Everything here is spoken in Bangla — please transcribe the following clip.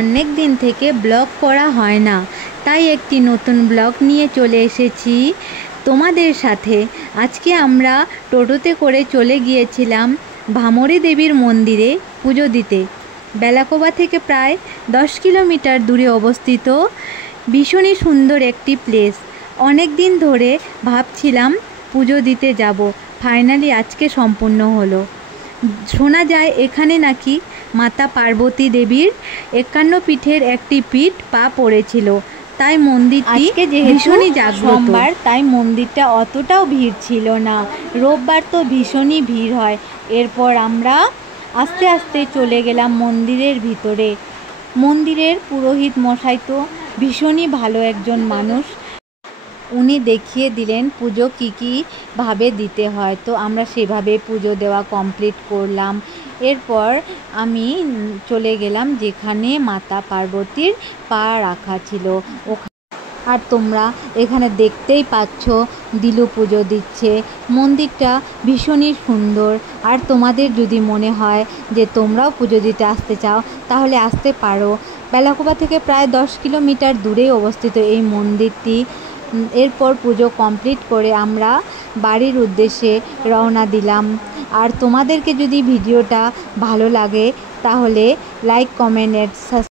অনেক দিন থেকে ব্লগ করা হয় না, তাই একটি নতুন ব্লগ নিয়ে চলে এসেছি তোমাদের সাথে। আজকে আমরা টোটোতে করে চলে গিয়েছিলাম ভামরী দেবীর মন্দিরে পুজো দিতে। বেলাকোবা থেকে প্রায় 10 কিলোমিটার দূরে অবস্থিত ভীষণই সুন্দর একটি প্লেস। অনেক দিন ধরে ভাবছিলাম পুজো দিতে যাব, ফাইনালি আজকে সম্পূর্ণ হলো। শোনা যায় এখানে নাকি মাতা পার্বতী দেবীর 51 পীঠের একটি পীঠ পা পড়েছিল, তাই মন্দিরটি ভীষণই জাগ্রত। সোমবার তাই মন্দিরটা অতটাও ভিড় ছিল না, রোববার তো ভীষণই ভিড় হয়। এরপর আমরা আস্তে আস্তে চলে গেলাম মন্দিরের ভিতরে। মন্দিরের পুরোহিত মশাই তো ভীষণই ভালো একজন মানুষ, উনি দেখিয়ে দিলেন পুজো কী ভাবে দিতে হয়। তো আমরা সেভাবে পুজো দেওয়া কমপ্লিট করলাম। এরপর আমি চলে গেলাম যেখানে মাতা পার্বতীর পা রাখা ছিল ওখানে। আর তোমরা এখানে দেখতেই পাচ্ছ দিলু পুজো দিচ্ছে। মন্দিরটা ভীষণই সুন্দর। আর তোমাদের যদি মনে হয় যে তোমরাও পুজো দিতে আসতে চাও তাহলে আসতে পারো। বেলাকোবা থেকে প্রায় 10 কিলোমিটার দূরেই অবস্থিত এই মন্দিরটি। এরপর পুজো কমপ্লিট করে আমরা বাড়ির উদ্দেশ্যে রওনা দিলাম। আর তোমাদেরকে যদি ভিডিওটা ভালো লাগে তাহলে লাইক, কমেন্ট,